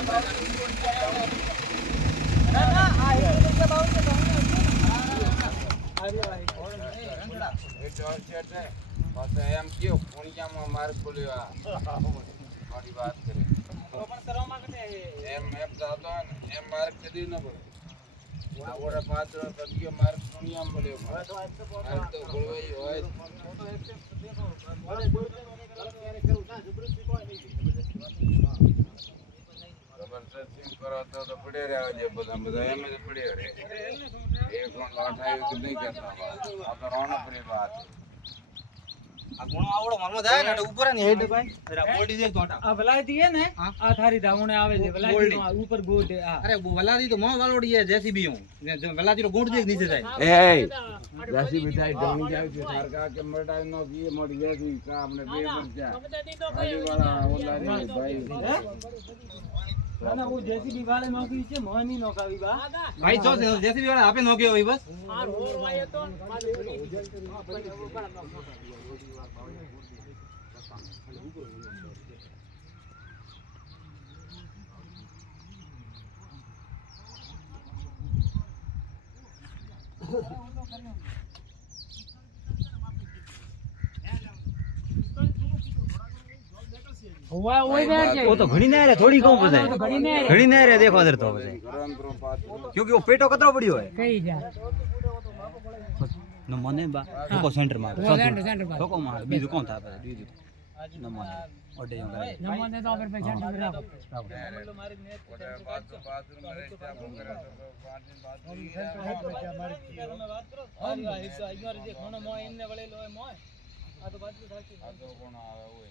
એમ કેવું પુણ્યામાં માર્ગ બોલ્યો મારી વાત કરી એમ એમ થતો હોય ને એમ માર્ગ કદી ન બોલે ઓરા પાત્ર સત્ય માર્ગ પુણ્યામાં બોલ્યો માર્ગ તો બોલવાય હોય જબરદસ્તી કરો તો પડે રહેવા દે બધા એમ જ પડ્યો રહે એ કોણ લોઠાયું કે નહીં કરતા આ તો રોણપરી વાત આ ગુણો આવડો મરમો થાય ને ઉપર ને હેડ ભાઈ બોડી દે ટોટા આ વલાદી હે ને આ થારી ધાવણે આવે છે વલાદી નો ઉપર ગોડ આ અરે વલાદી તો મો વાલોડી હે જેસીબી હું વલાદી નો ગોંડ દેખ નીચે જાય એ જાસી મિઠાઈ ડોંગ જાય છે સરકાર કે મરડાઈ નો કી મળી જાય કા આપણે બે બચ્ચા ખાલી વાળા ઓલાની ભાઈ ના હું જેસીબી વાળે નોકરી છે મોહની નોકાવી બા ભાઈ જો જેસીબી વાળા આપે નોક્યો હોય બસ આ રોડ વાય તો वो तो घड़ी नहीं रहे थोड़ी कम बजाए घड़ी नहीं रहे देखो इधर तो बजाए क्योंकि वो पेटो कतरो पड़ियो है કઈ જા न मने बा को सेंटर मार सेंटर मार को मार बीजू कोण था बीजू न मने ओडे यो करे નમોને તો પર સેન્ટર રાખો બાથરૂમ માં રહેતા કરે તો 5 દિન બાથરૂમ વાત કરો અહીંયા જે ખાનો મોય ઇને વળેલો હોય મોય આ તો બાજુ થાકી આ તો કોણ આવે હોય